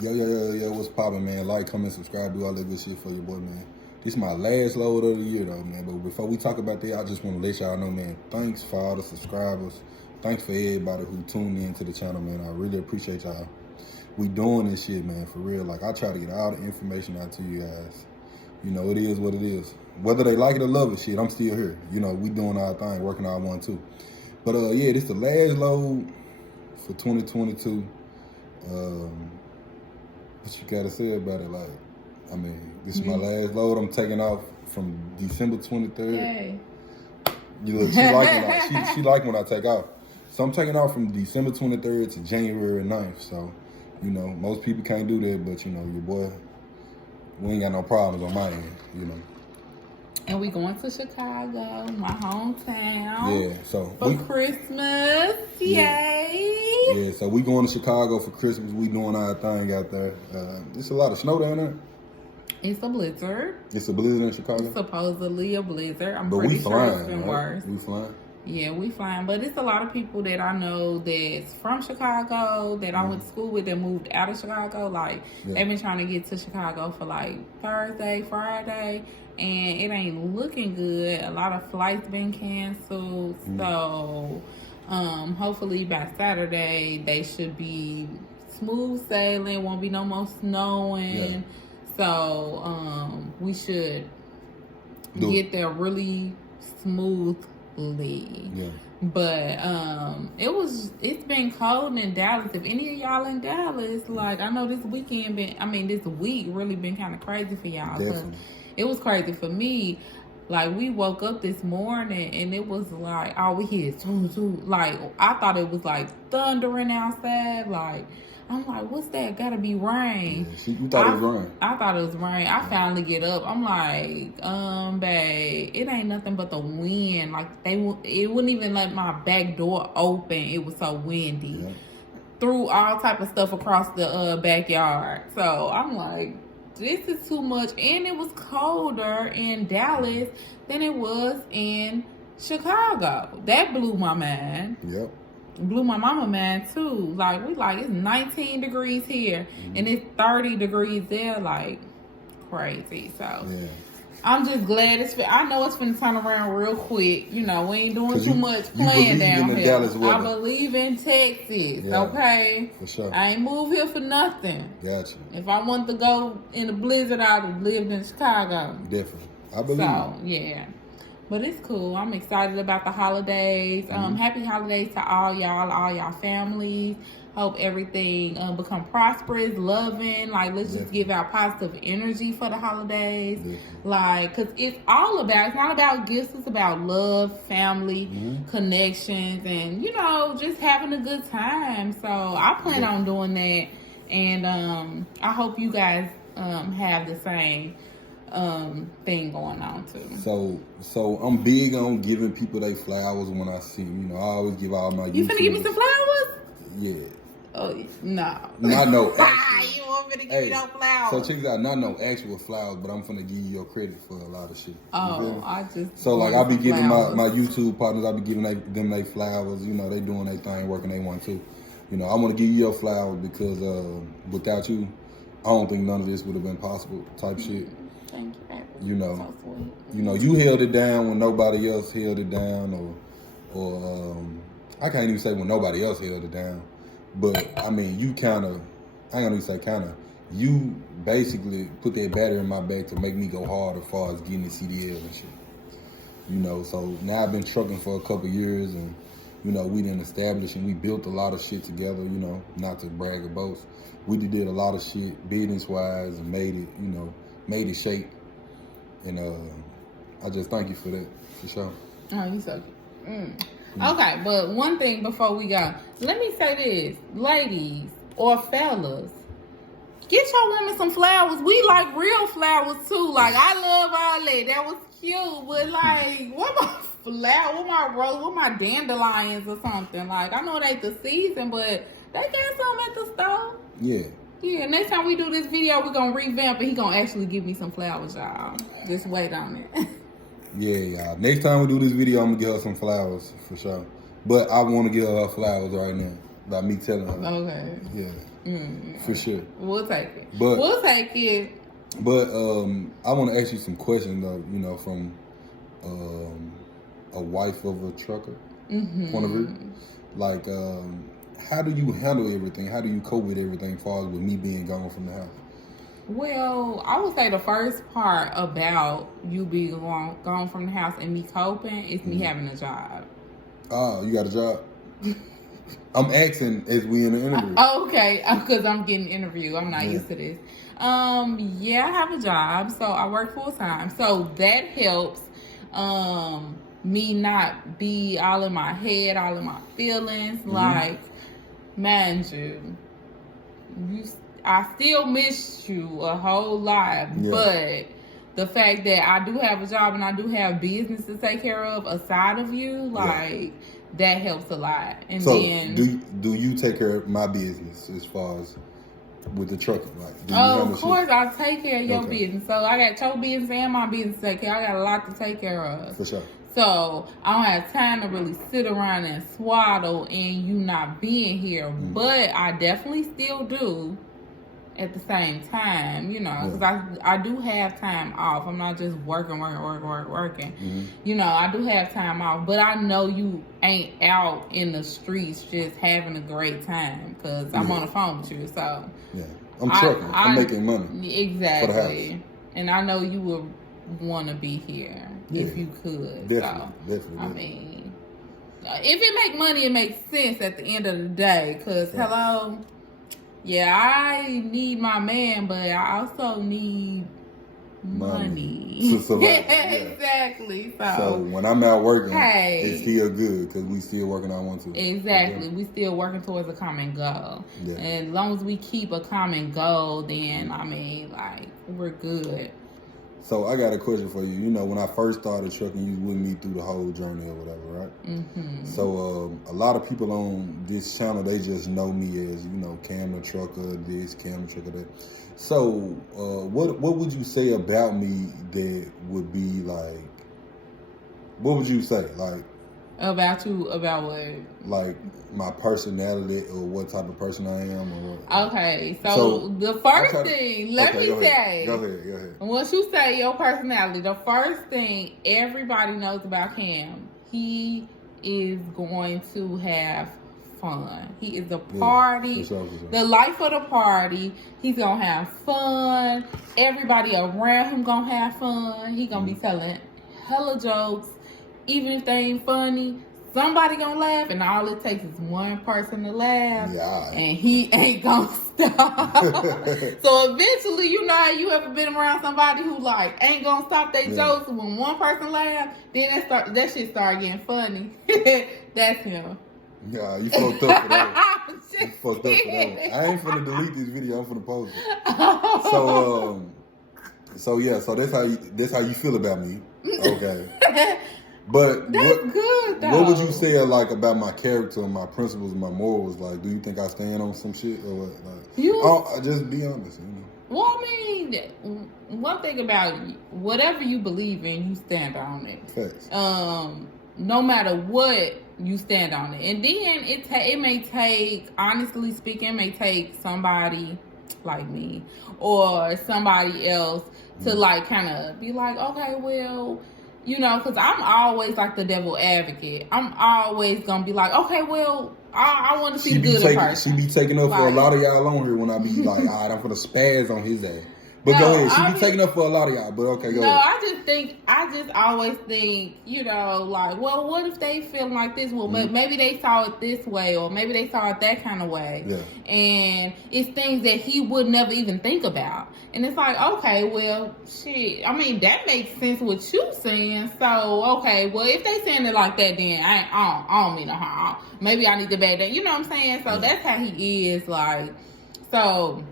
Yo, what's poppin', man? Like, comment, subscribe, do all that good shit for your boy, man. This is my last load of the year, though, man. But before we talk about that, I just want to let y'all know, man, thanks for all the subscribers. Thanks for everybody who tuned in to the channel, man. I really appreciate y'all. We doing this shit, man, for real. Like, I try to get all the information out to you guys. You know, it is what it is. Whether they like it or love it, shit, I'm still here. You know, we doing our thing, working our one, too. But, yeah, this is the last load for 2022. What you gotta say about it? Like, I mean, this is my last load. I'm taking off from December 23rd. Yay. You look, she like when I take off. So I'm taking off from December 23rd to January 9th. So, you know, most people can't do that, but you know, your boy, we ain't got no problems on my end, you know. And we going to Chicago, my hometown. Yeah, so for Christmas. Yay. Yeah, so we going to Chicago for Christmas. We doing our thing out there. There's a lot of snow down there. It's a blizzard. It's a blizzard in Chicago? It's supposedly a blizzard. I'm but pretty we flying, sure it's been worse. We flying? Yeah, we flying. But it's a lot of people that I know that's from Chicago, that I went to school with, that moved out of Chicago. Like, they've been trying to get to Chicago for like Thursday, Friday, and it ain't looking good. A lot of flights been canceled. So hopefully by Saturday they should be smooth sailing, won't be no more snowing. So we should get there really smoothly. But it's been cold in Dallas. If any of y'all in Dallas, like, I know this week really been kind of crazy for y'all. It was crazy for me. Like, we woke up this morning and it was like, all we hear is zoo. Like, I thought it was like thundering outside. Like, I'm like, what's that? Gotta be rain. Yeah, you thought it was rain? I thought it was rain. I finally get up. I'm like, babe, it ain't nothing but the wind. Like, it wouldn't even let my back door open. It was so windy. Yeah. Threw all type of stuff across the backyard. So I'm like, this is too much. And it was colder in Dallas than it was in Chicago. That blew my mind. Yep. Blew my mama mind too. Like, it's 19 degrees here and it's 30 degrees there. Like, crazy. So I'm just glad I know it's finna turn around real quick. You know, we ain't doing too much playing down here. I believe in Texas. Okay, for sure. I ain't moved here for nothing. Gotcha. If I wanted to go in a blizzard, I'd have lived in Chicago. Definitely, I believe. So yeah. But it's cool. I'm excited about the holidays. Happy holidays to all y'all families. Hope everything become prosperous, loving. Like, let's just give out positive energy for the holidays. Like, because it's not about gifts. It's about love, family, connections, and, you know, just having a good time. So I plan on doing that. And I hope you guys have the same thing going on too. So I'm big on giving people their flowers when I see them. You know, I always give all my You finna give me some flowers? Yeah. Oh no. Not no you want me to give you no flowers? So check it out, not no actual flowers, but I'm finna give you your credit for a lot of shit. Oh, I just like, I be giving my YouTube partners, I be giving them their flowers. You know, they doing their thing, working they want too. You know, I want to give you your flowers because without you, I don't think none of this would have been possible. Type shit. Thank you, baby. You know, you held it down when nobody else held it down, or I can't even say when nobody else held it down, but I mean, you kind of, I ain't gonna even say kind of, you basically put that battery in my back to make me go hard as far as getting the CDL and shit. You know, so now I've been trucking for a couple years, and you know, we done established and we built a lot of shit together. You know, not to brag or boast, we did a lot of shit business wise and made it shake, and I just thank you for that, for sure. Oh, you so cute. Okay, but one thing before we go, let me say this, ladies or fellas, get your women some flowers. We like real flowers too. Like, I love all that. That was cute, but like, what my flower, what my rose, what my dandelions or something? Like, I know it ain't the season, but they got some at the store. Yeah, next time we do this video, we're going to revamp and he going to actually give me some flowers, y'all. Just wait on it. Yeah, y'all. Next time we do this video, I'm going to give her some flowers, for sure. But I want to give her flowers right now. By me telling her. Okay. Yeah. For sure. We'll take it. But we'll take it. But I want to ask you some questions, though. You know, from a wife of a trucker point of view. Like, how do you handle everything? How do you cope with everything as far as with me being gone from the house? Well, I would say the first part about you being gone from the house and me coping is me having a job. Oh, you got a job? I'm asking as we in the interview. Okay, because I'm getting interviewed. I'm not used to this. Yeah, I have a job, so I work full time. So that helps me not be all in my head, all in my feelings. Like, mind you, I still miss you a whole lot, but the fact that I do have a job and I do have business to take care of aside of you, like, that helps a lot. And so then, do you take care of my business as far as with the trucking? Like, of course, I take care of your business. So I got your business and my business to take care of. I got a lot to take care of. For sure. So I don't have time to really sit around and swaddle and you not being here. But I definitely still do at the same time, you know, because I do have time off. I'm not just working. You know, I do have time off, but I know you ain't out in the streets just having a great time because I'm on the phone with you. So I'm trucking. I'm making money. Exactly. For the house. And I know you would want to be here if you could. Definitely. I mean, if it make money, it makes sense at the end of the day. Because hello. Yeah, I need my man, but I also need money. To survive. Exactly. So when I'm out working, it's still good because we still working on one too. Exactly. We still working towards a common goal. Yeah. And as long as we keep a common goal, then, I mean, like, we're good. So I got a question for you. You know, when I first started trucking, you with me through the whole journey or whatever, right? So a lot of people on this channel, they just know me as, you know, Cam the Trucker, this, Cam the Trucker, that. So what would you say about me that would be like, what would you say? Like, about you, about what? Like my personality or what type of person I am or what? Okay, so the first thing, let me say. Go ahead. Once you say your personality, the first thing everybody knows about Cam, he is going to have fun. He is the party, for sure. The life of the party. He's gonna have fun. Everybody around him gonna have fun. He gonna be telling hella jokes. Even if they ain't funny, somebody gonna laugh, and all it takes is one person to laugh, and he ain't gonna stop. So eventually, you know how you ever been around somebody who like ain't gonna stop their jokes when one person laugh, then that shit start getting funny. That's him. Yeah, you fucked up for that one. You fucked up for that one. I ain't finna delete this video. I'm finna post it. So that's how you feel about me. Okay. But that's good though. What would you say like about my character and my principles and my morals? Like, do you think I stand on some shit or what? Like, just be honest, you know. Well, I mean, one thing about it, whatever you believe in, you stand on it. Facts. No matter what, you stand on it. And then it may take, honestly speaking, it may take somebody like me or somebody else to like kind of be like, okay, well, you know, because I'm always like the devil advocate. I'm always going to be like, okay, well, I want to see the good in person. She be taking up for a lot of y'all on here when I be like, all right, I'm going to spaz on his ass. But go ahead. She be taking up for a lot of y'all. But okay, go ahead. No, I just always think, you know, like, well, what if they feel like this? Well, but maybe they saw it this way, or maybe they saw it that kind of way. Yeah. And it's things that he would never even think about. And it's like, okay, well, shit. I mean, that makes sense what you saying. So, okay, well, if they saying it like that, then I don't mean no harm. Maybe I need to back that. You know what I'm saying? So that's how he is. Like, so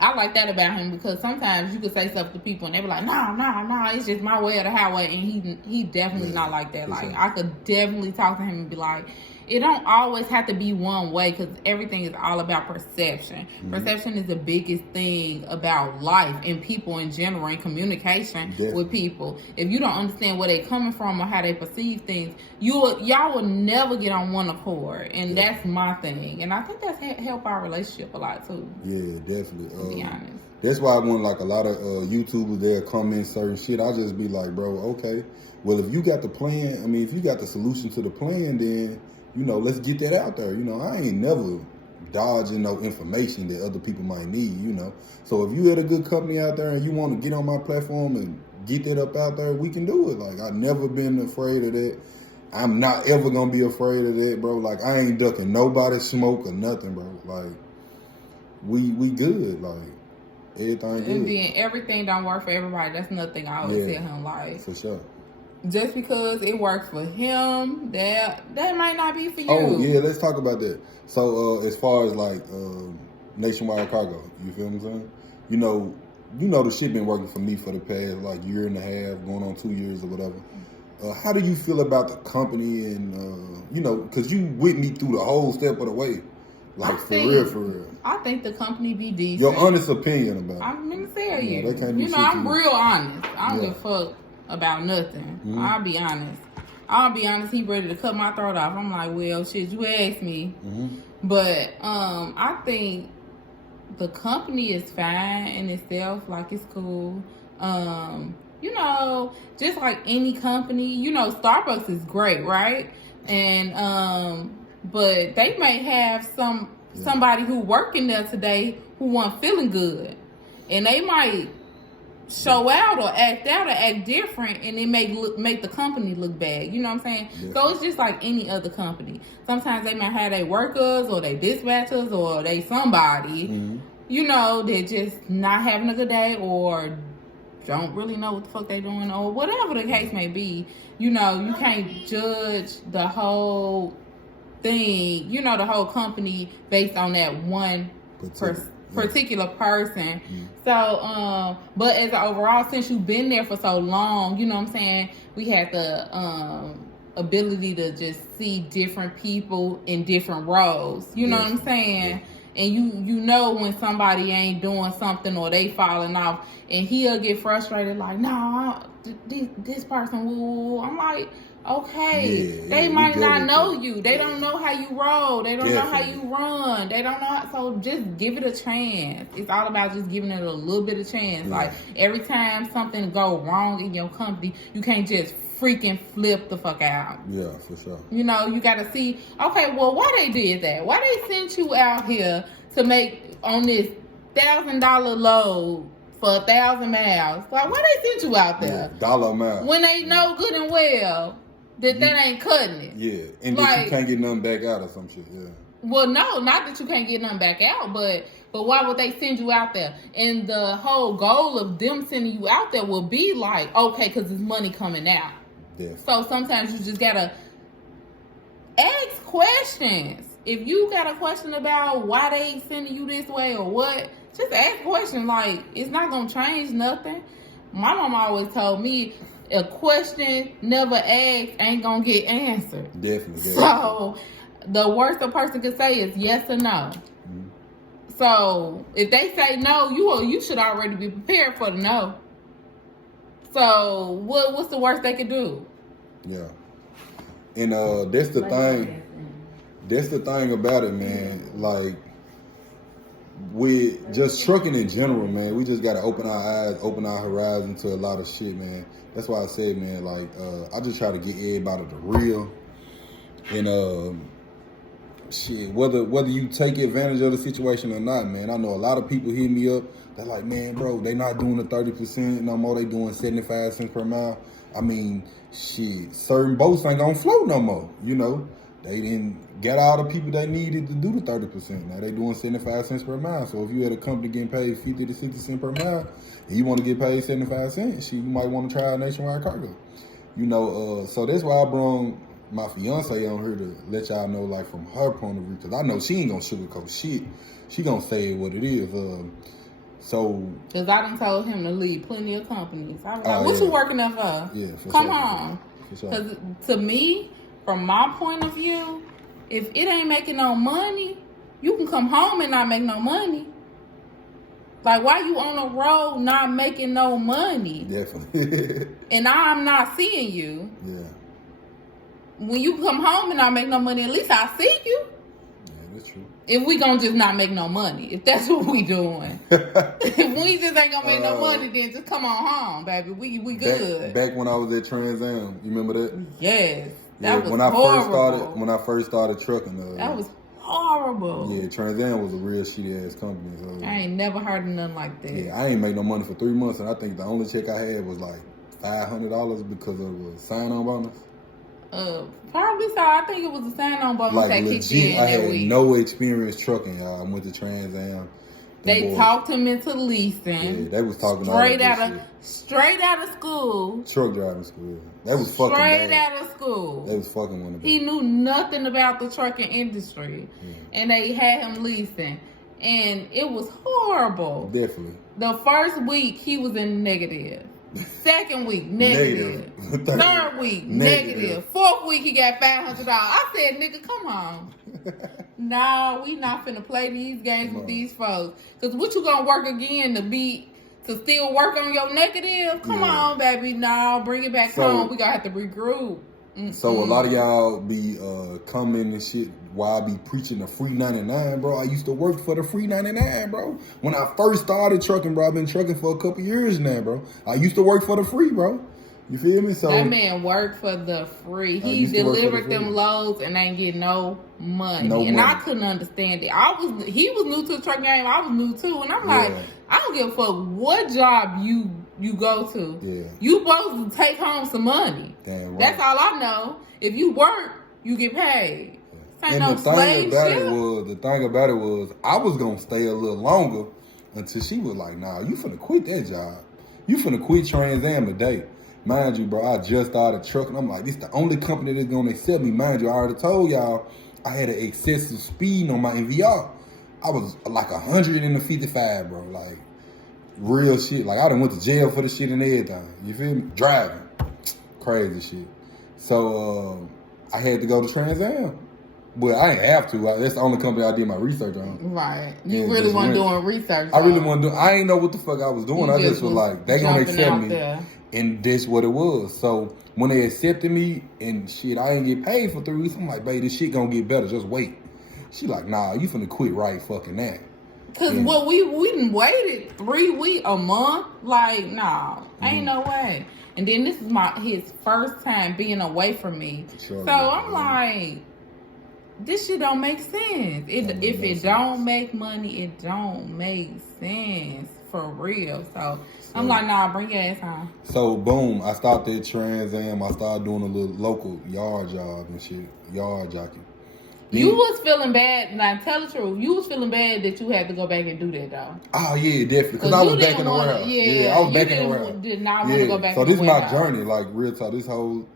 I like that about him, because sometimes you could say stuff to people and they be like, no, it's just my way or the highway. And he definitely not like that. Like, I could definitely talk to him and be like, it don't always have to be one way, because everything is all about perception. Perception is the biggest thing about life and people in general, and communication with people. If you don't understand where they're coming from or how they perceive things, y'all will never get on one accord, and that's my thing. And I think that's helped our relationship a lot too. Yeah, definitely. To be honest. That's why when like a lot of YouTubers there comment certain shit, I just be like, bro, okay, well if you got the plan, I mean if you got the solution to the plan, then let's get that out there. I ain't never dodging no information that other people might need. So if you had a good company out there and you want to get on my platform and get that up out there, we can do it. Like I've never been afraid of that. I'm not ever gonna be afraid of that, bro. Like I ain't ducking nobody's smoke or nothing, bro. Like we good. Like everything good. And then everything don't work for everybody. That's another thing I always tell him. Like for sure. Just because it works for him, that might not be for you. Oh yeah, let's talk about that. So as far as like Nationwide Cargo, you feel what I'm saying? You know the shit been working for me for the past like year and a half, going on 2 years or whatever. How do you feel about the company and because you with me through the whole step of the way, like for real? I think the company be decent. Your honest opinion about it. I'm gonna tell you. They can't be I'm real honest. I don't give a fuck about nothing. I'll be honest. He ready to cut my throat off. I'm like, well, shit, you asked me. But I think the company is fine in itself. Like it's cool. Just like any company, Starbucks is great, right? And but they may have somebody who working there today who wasn't feeling good, and they might show out or act different, and it make the company look bad. You know what I'm saying? Yeah. So it's just like any other company. Sometimes they might have their workers or their dispatchers or they somebody, they're just not having a good day or don't really know what the fuck they doing or whatever the case may be. You can't judge the whole thing, the whole company based on that one particular person. So, but as an overall, since you've been there for so long, you know what I'm saying, we had the ability to just see different people in different roles. You know what I'm saying? Yeah. And you know when somebody ain't doing something or they falling off, and he'll get frustrated like, nah, this person, woo. I'm like, okay, they might not know you. They don't know how you roll. They don't know how you run. They don't know. So just give it a chance. It's all about just giving it a little bit of chance. Yeah. Like every time something go wrong in your company, you can't just freaking flip the fuck out. Yeah, for sure. You got to see, okay, well, why they did that? Why they sent you out here to make on this $1,000 load for 1,000 miles? Like, why they sent you out there? Dollar amount. When they know good and well that ain't cutting it. Yeah, and that you can't get nothing back out or some shit, yeah. Well, no, not that you can't get nothing back out, but why would they send you out there? And the whole goal of them sending you out there will be like, okay, because there's money coming out. Yeah. So sometimes you just gotta ask questions. If you got a question about why they sending you this way or what, just ask questions. Like, it's not gonna change nothing. My mom always told me, a question never asked ain't gonna get answered. Definitely. So the worst a person could say is yes or no. So if they say no, you should already be prepared for the no. So what's the worst they could do? Yeah. And that's the thing. That's the thing about it, man. Like, with just trucking in general, man, we just gotta open our eyes, open our horizon to a lot of shit, man. That's why I said, man, like, I just try to get everybody the real. And shit, whether you take advantage of the situation or not, man. I know a lot of people hit me up. They're like, man, bro, they not doing the 30% no more. They doing 75 cents per mile. I mean, shit, certain boats ain't gonna float no more, They didn't get all the people they needed to do the 30%. Now they doing 75 cents per mile. So if you had a company getting paid 50 to 60 cents per mile, and you want to get paid 75 cents, you might want to try Nationwide Cargo. So that's why I brought my fiance on here to let y'all know, like, from her point of view, because I know she ain't gonna sugarcoat shit. She gonna say what it is. Because I done told him to leave plenty of companies. I was like, what you working there for? Yeah, for Come on. Because to me, from my point of view, if it ain't making no money, you can come home and not make no money. Like, why you on the road not making no money? Definitely. And I'm not seeing you. Yeah. When you come home and not make no money, at least I see you. Yeah, that's true. If we gonna just not make no money, if that's what we doing. If we just ain't gonna make no money, then just come on home, baby. We good. Back when I was at Trans Am, you remember that? Yes. That was when horrible. When I first started trucking, that was horrible. Yeah, Trans Am was a real shitty ass company. So, I ain't never heard of nothing like that. Yeah, I ain't make no money for 3 months, and I think the only check I had was like $500 because of a sign-on bonus. Probably so. I think it was a sign-on bonus Like that legit, kicked in I that had week. no experience trucking, y'all. I went to Trans Am. They talked him into leasing. Yeah, they was talking straight out of school. Truck driving school. That was fucking straight bad. out of school. They was fucking one of them. He knew nothing about the trucking industry, and they had him leasing, and it was horrible. Definitely. The first week he was in negative. Second week, negative. Third week, negative. Fourth week, he got $500. I said, nigga, come on. No, we not finna play these games with these folks. Because what you gonna work again to still work on your negative? Come on, baby. No, bring it back home. We gonna have to regroup. So a lot of y'all be coming and shit while I be preaching the free 99, bro. I used to work for the free 99, bro. When I first started trucking, bro, I've been trucking for a couple years now, bro. I used to work for the free, bro. You feel me? So that man worked for the free. He delivered them loads and ain't get no money. I couldn't understand it. He was new to the truck game. I was new too. And I'm like, I don't give a fuck what job you go to. Yeah. You supposed to take home some money. Damn right. That's all I know. If you work, you get paid. And the thing about it was, I was gonna stay a little longer until she was like, nah, you finna quit that job. You finna quit Trans Am today. Mind you, bro, I just started trucking. I'm like, this the only company that's gonna accept me. Mind you, I already told y'all I had an excessive speed on my NVR. I was like 155, bro. Like, real shit. Like, I done went to jail for the shit and everything. You feel me? Driving. Crazy shit. So, I had to go to Trans Am. But I didn't have to. That's the only company I did my research on. Right. You really weren't doing research. I really wasn't doing. I ain't know what the fuck I was doing. I just was like, they gonna accept me. There. And that's what it was. So when they accepted me and shit, I didn't get paid for 3 weeks. I'm like, babe, this shit gonna get better. Just wait. She like, nah, you finna quit right fucking now. Cause what we done waited 3 weeks, a month. Like, nah, ain't no way. And then this is his first time being away from me. Sure, so I'm like, this shit don't make sense. If it don't make money, it don't make sense for real. So I'm like, nah, bring your ass home. So boom, I stopped at Trans Am. I started doing a little local yard job and shit, yard jockey. You was feeling bad. Now tell the truth. You was feeling bad that you had to go back and do that though. Oh yeah, definitely. Because I was back in the warehouse. Yeah, I was back in the warehouse. Did not want to go back. So this is my journey. Like real talk, this whole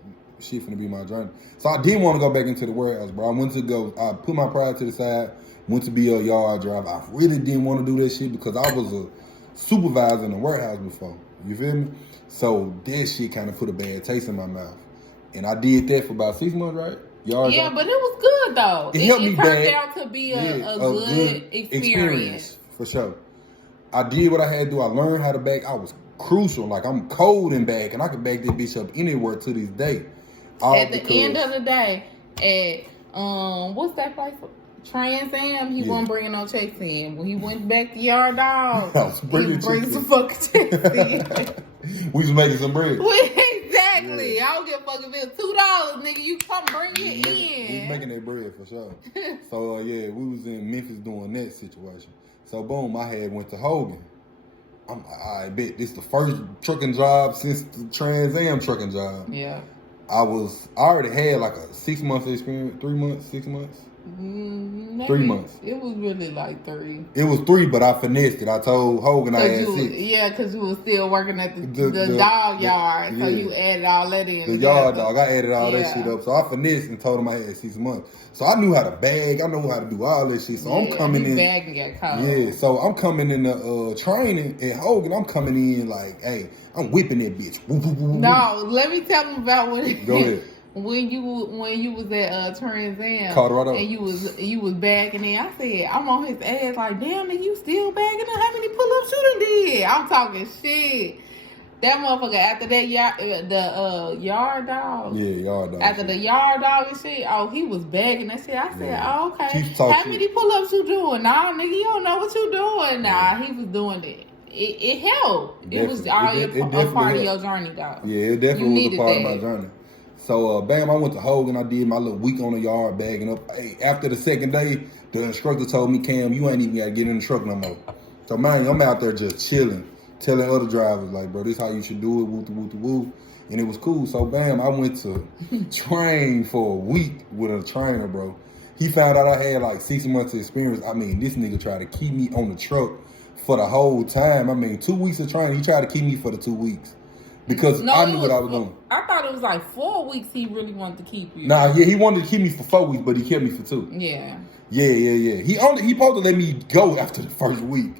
shit finna be my journey. So I didn't want to go back into the warehouse, bro. I put my pride to the side. Went to be a yard driver. I really didn't want to do that shit because I was a supervisor in the warehouse before. You feel me? So that shit kind of put a bad taste in my mouth. And I did that for about 6 months, right? Yeah, but it was good though. It helped me turned out to be a good experience. For sure. I did what I had to do. I learned how to back. I was crucial. Like I'm cold in back, and I can back that bitch up anywhere to this day. At the end of the day, at what's that place? Trans Am, he wasn't bringing no checks in. When he went back to Yard Dog, he bring some fucking checks in. We was making some bread. Exactly. I don't give a fuck if it's $2, nigga. You come bring it in. We was making that bread for sure. So we was in Memphis doing that situation. So boom, I had went to Hogan. I bet this the first trucking job since the Trans Am trucking job. Yeah. I already had like a 6 months experience, 3 months, 6 months. Maybe 3 months. It was really like 3. It was 3, but I finessed it. I told Hogan I had 6. Yeah, because you was still working at the dog yard, so you added all that in. The yard dog, I added all that shit up. So I finessed and told him I had 6 months. So I knew how to bag. I know how to do all that shit. So I'm coming in. Bagging got caught. Yeah, so I'm coming in the training at Hogan. I'm coming in like, hey, I'm whipping that bitch. No, let me tell him about when. Go ahead. when you was at Trans Am, Colorado. and you was bagging in, I said, I'm on his ass like, damn, nigga, you still bagging in? How many pull-ups you done did? I'm talking shit. That motherfucker, after that, yard dog. Yeah, yard dog. After the yard dog and shit, oh, he was bagging that shit. I said, Yeah. oh, okay. How many pull-ups you doing? Nah, nigga, you don't know what you doing. Nah, he was doing it. It helped. Definitely. It was all a part of your journey, though. Yeah, it definitely was a part of my that. journey. So, bam, I went to Hogan. I did my little week on the yard bagging up. Hey, after the second day, the instructor told me, Cam, you ain't even got to get in the truck no more. So, man, I'm out there just chilling, telling other drivers, like, bro, this how you should do it, woo. And it was cool. So, bam, I went to train for a week with a trainer, bro. He found out I had like 6 months of experience. I mean, this nigga tried to keep me on the truck for the whole time. I mean, 2 weeks of training, he tried to keep me for the 2 weeks. Because I knew what I was doing. I thought it was like 4 weeks he really wanted to keep you. Nah, yeah, he wanted to keep me for 4 weeks, but he kept me for 2. Yeah. Yeah. He supposed to let me go after the first week.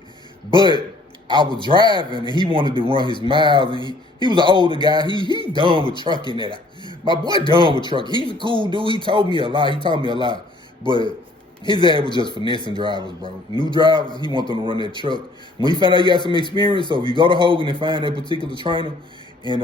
But I was driving and he wanted to run his miles, and he was an older guy. He done with trucking that. My boy done with trucking. He's a cool dude. He told me a lot. But his ass was just finessing drivers, bro. New drivers, he want them to run that truck. When he found out you got some experience, so if you go to Hogan and find that particular trainer, and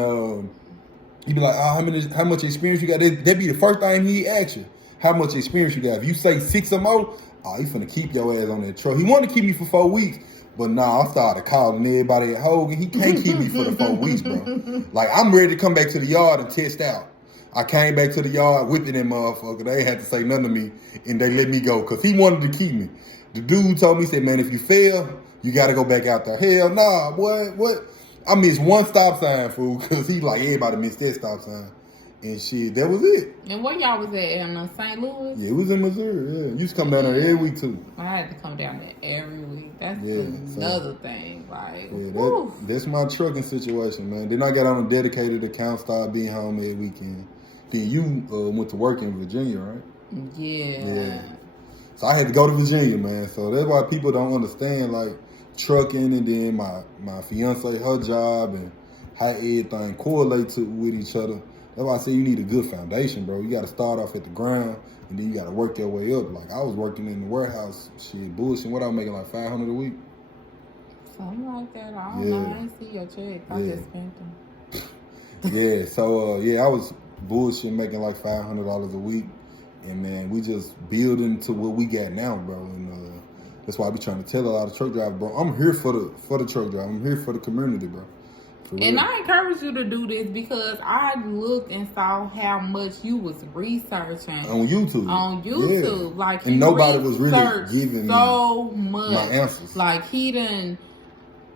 you be like, oh, how much experience you got? That'd be the first thing he ask you. How much experience you got? If you say 6 or more, oh, he's finna keep your ass on that truck. He wanted to keep me for 4 weeks, but nah, I started calling everybody at Hogan. He can't keep me for the 4 weeks, bro. Like, I'm ready to come back to the yard and test out. I came back to the yard, whipping that motherfucker. They ain't had to say nothing to me, and they let me go because he wanted to keep me. The dude told me, he said, man, if you fail, you got to go back out there. Hell nah, boy, what? I missed one stop sign, fool, because he like, everybody missed that stop sign. And shit, that was it. And where y'all was at? In St. Louis? Yeah, it was in Missouri, yeah. You used to come down there every week, too. I had to come down there every week. That's another thing. Like, yeah, that's my trucking situation, man. Then I got on a dedicated account, started being home every weekend. Then you went to work in Virginia, right? Yeah. So I had to go to Virginia, man. So that's why people don't understand, like, trucking, and then my fiance, her job, and how everything correlates with each other. That's why I say you need a good foundation, bro. You got to start off at the ground, and then you got to work your way up. Like, I was working in the warehouse, shit, bullshit. What I was making, like $500 a week? Something like that. I don't know. I didn't see your check. I just spent them. Yeah, so, I was bullshit making like $500 a week. And, man, we just building to what we got now, bro. And that's why I be trying to tell a lot of truck drivers, bro, I'm here for the truck driver. I'm here for the community, bro. And I encourage you to do this because I looked and saw how much you was researching on YouTube. Yeah. Like, and nobody was really giving me so much. My answers. Like, he done.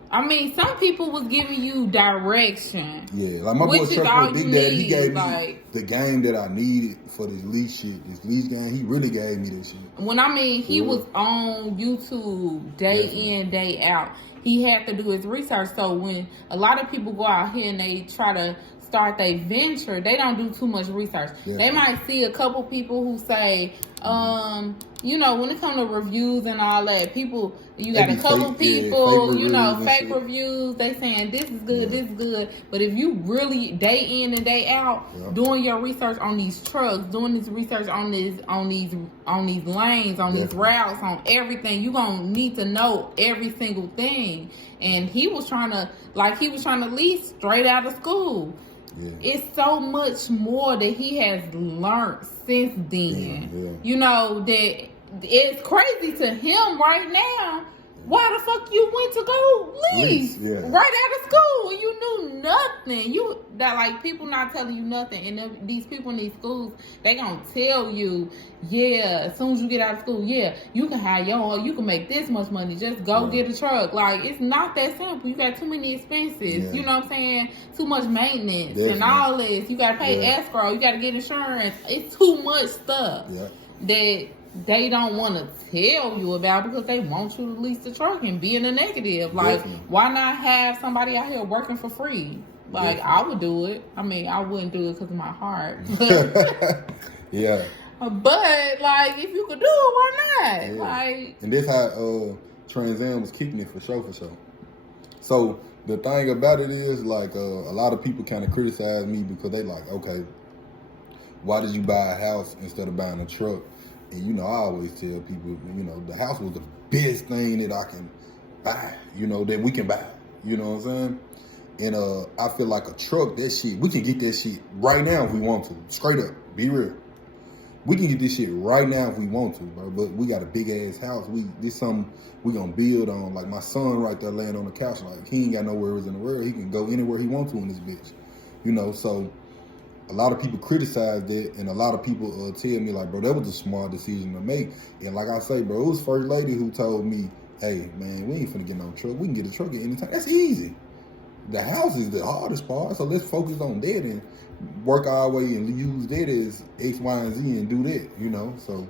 I mean, some people was giving you direction. Yeah, like my boy Truck Big Daddy, he gave me the game that I needed for this lease shit. This lease game, he really gave me this shit. When he was on YouTube day in, day out. He had to do his research. So when a lot of people go out here and they try to start their venture, they don't do too much research. They might see a couple people who say, when it comes to reviews and all that, you got a couple people, fake reviews. They saying this is good, this is good. But if you really day in and day out doing your research on these trucks, doing this research on these lanes, on these routes, on everything, you gonna need to know every single thing. And he was trying to lease straight out of school. Yeah. It's so much more that he has learned since then. That it's crazy to him right now. Why the fuck you went to go lease right out of school and you knew nothing? People not telling you nothing, and these people in these schools, they gonna tell you, as soon as you get out of school, you can have you can make this much money. Just go get a truck. Like, it's not that simple. You got too many expenses. You know what I'm saying? Too much maintenance and all this. You gotta pay escrow. You gotta get insurance. It's too much stuff that they don't want to tell you about because they want you to lease the truck and be in the negative. Like, why not have somebody out here working for free? Like, I would do it. I mean, I wouldn't do it because of my heart. But, but, like, if you could do it, why not? Yeah. Like, and this how Trans Am was keeping it for sure. So, the thing about it is, like, a lot of people kind of criticize me because they like, okay, why did you buy a house instead of buying a truck? And, you know, I always tell people, you know, the house was the best thing that I can buy, you know, that we can buy. You know what I'm saying? And I feel like a truck, that shit, we can get that shit right now if we want to. Straight up, be real. We can get this shit right now if we want to, bro. But we got a big ass house. This something we gonna build on. Like my son right there laying on the couch, like he ain't got nowhere else in the world. He can go anywhere he wants to in this bitch. You know, so a lot of people criticize that, and a lot of people tell me like, bro, that was a smart decision to make. And like I say, bro, it was First Lady who told me, hey, man, we ain't finna get no truck. We can get a truck at any time. That's easy. The house is the hardest part, so let's focus on that and work our way and use that as X, Y, and Z and do that, you know, so.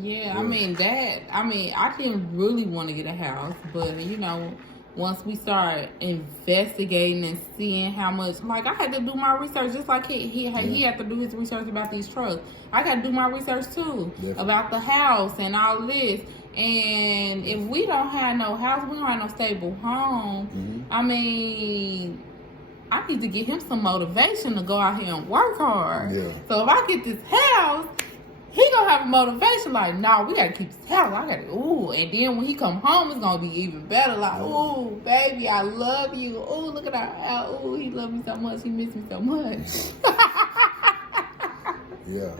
Yeah, I mean, I didn't really want to get a house, but, you know, once we start investigating and seeing how much, like, I had to do my research just like he had to do his research about these trucks. I got to do my research, too, about the house and all this. And if we don't have no house, we don't have no stable home, I mean, I need to get him some motivation to go out here and work hard. Yeah. So if I get this house, he gonna have a motivation like, nah, we gotta keep this house. I gotta, ooh. And then when he come home, it's gonna be even better. Like, ooh, baby, I love you. Ooh, look at our house. Ooh, he love me so much. He miss me so much. Yeah.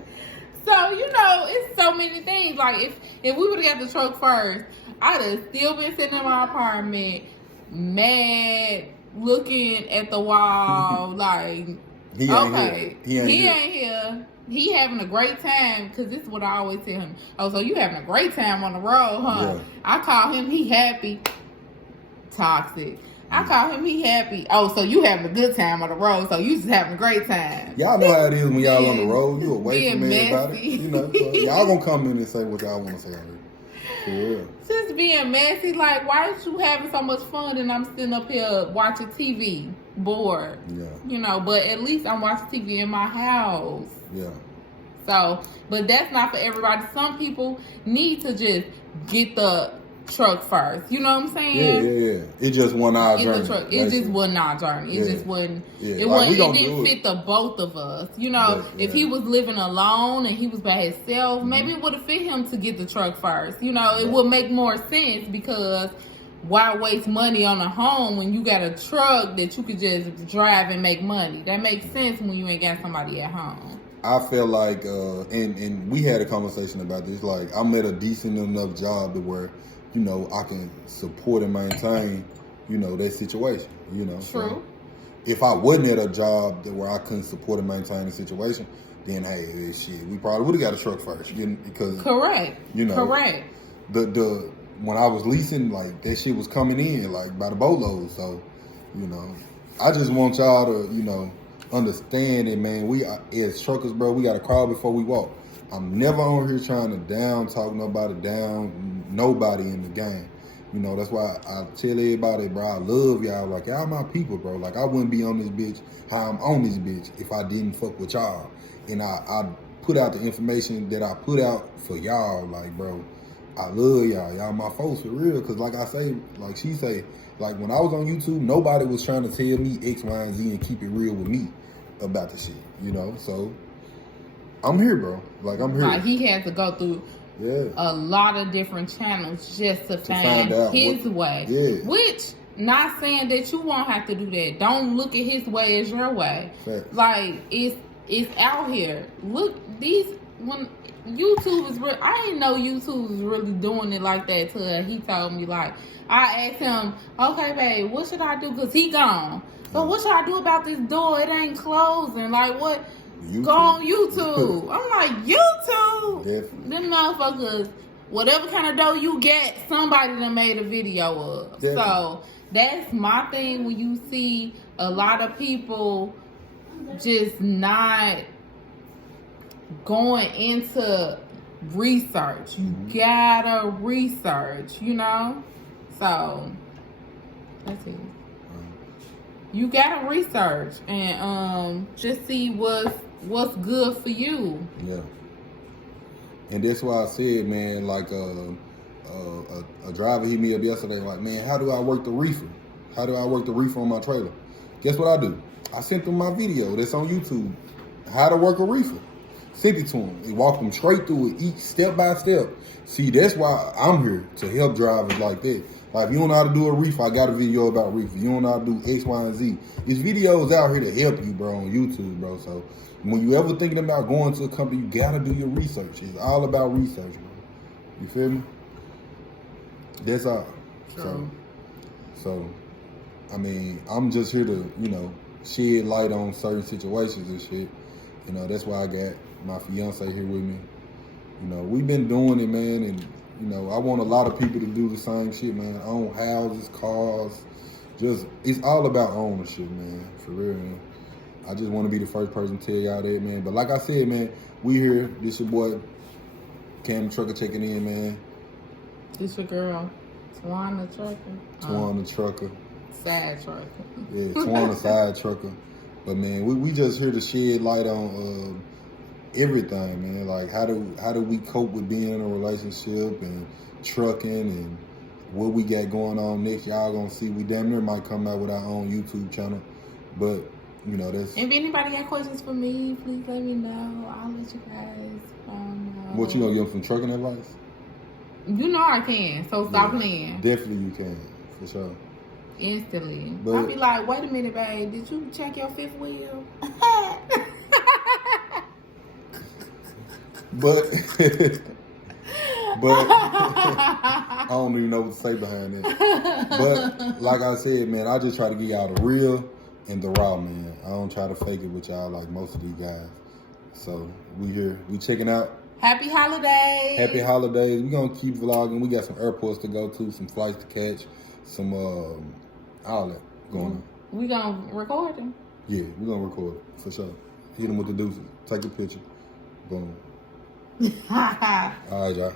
So, you know, it's so many things. Like, if we would have got the truck first, I'd have still been sitting in my apartment, mad, looking at the wall, like, He ain't here. He having a great time, because this is what I always tell him. Oh, so you having a great time on the road, huh? Yeah. I call him, he happy. Toxic. I call him, he happy. Oh, so you having a good time on the road, so you just having a great time. Y'all know how it is when y'all on the road. You away from everybody. Messy. You know, so y'all gonna come in and say what y'all want to say already. For real. Just being messy, like, why is you having so much fun and I'm sitting up here watching TV, bored? Yeah. You know, but at least I'm watching TV in my house. Yeah. So, but that's not for everybody. Some people need to just get the truck first. You know what I'm saying? Yeah. It just wasn't our journey. It just wasn't our journey. It just wasn't. Yeah. It Like, wasn't. It didn't fit the both of us. You know, if he was living alone and he was by himself, maybe it would have fit him to get the truck first. You know, it would make more sense, because why waste money on a home when you got a truck that you could just drive and make money? That makes sense when you ain't got somebody at home. I feel like, and we had a conversation about this, like, I'm at a decent enough job to where, you know, I can support and maintain, you know, that situation, you know. True. So if I wasn't at a job that where I couldn't support and maintain the situation, then, hey, shit, we probably would have got a truck first, because... Correct. You know. Correct. The when I was leasing, like, that shit was coming in, like, by the boatload, so, you know, I just want y'all to, you know, understand it, man. We as truckers, bro, we gotta crawl before we walk. I'm never on here trying to talk nobody down, nobody in the game. You know, that's why I tell everybody, bro, I love y'all. Like, y'all my people, bro. Like, I wouldn't be on this bitch how I'm on this bitch if I didn't fuck with y'all. And I put out the information that I put out for y'all. Like, bro, I love y'all. Y'all my folks for real. Because like I say, like she say, like when I was on YouTube, nobody was trying to tell me X, Y, and Z and keep it real with me about the shit, you know? So, I'm here, bro. Like, I'm here. Like, he had to go through a lot of different channels just to find out his way. Yeah. Which, not saying that you won't have to do that. Don't look at his way as your way. Facts. Like, it's out here. Look, when YouTube is real, I didn't know YouTube was really doing it like that till he told me. Like, I asked him, okay, babe, what should I do? Because he gone. So what should I do about this door? It ain't closing. Like, what? YouTube. Go on YouTube. I'm like, YouTube? Definitely. Them motherfuckers, whatever kind of dough you get, somebody done made a video of. Definitely. So that's my thing when you see a lot of people just not going into research. You gotta research, you know? So that's it. You gotta research and just see what's good for you. Yeah. And that's why I said, man, like a driver hit me up yesterday, like, man, how do I work the reefer? How do I work the reefer on my trailer? Guess what I do? I sent them my video that's on YouTube, how to work a reefer. Sent it to them. It walked them straight through it, each step by step. See, that's why I'm here, to help drivers like that. Like, if you don't know how to do a reefer, I got a video about reefer. You don't know how to do X, Y, and Z. There's videos out here to help you, bro, on YouTube, bro. So when you ever thinking about going to a company, you gotta do your research. It's all about research, bro. You feel me? That's all. So, I mean, I'm just here to, you know, shed light on certain situations and shit. You know, that's why I got my fiance here with me. You know, we've been doing it, man, and, you know, I want a lot of people to do the same shit, man. Own houses, cars. Just, it's all about ownership, man, for real, man. I just want to be the first person to tell y'all that, man. But like I said, man, we here. This your boy, Cam the Trucker, checking in, man. This your girl, Twan the Trucker. Twan the Trucker. Side trucker. Yeah, Twan the side trucker. But man, we just here to shed light on everything, man. Like how do we cope with being in a relationship and trucking and what we got going on next. Y'all gonna see. We damn near might come out with our own YouTube channel, but you know that's. If anybody got questions for me, please let me know. I'll let you guys know. What you gonna give them some trucking advice? You know I can, so stop playing. Definitely you can, for sure. Instantly. But, I'll be like, wait a minute, babe. Did you check your fifth wheel? but I don't even know what to say behind that. But like I said, man, I just try to give y'all the real and the raw, man. I don't try to fake it with y'all like most of these guys. So we here. We checking out. Happy holidays. Happy holidays. We're going to keep vlogging. We got some airports to go to, some flights to catch, some all that going on. We going to record them? Yeah, we're going to record it, for sure. Hit them with the deuces. Take a picture. Boom. All right, y'all.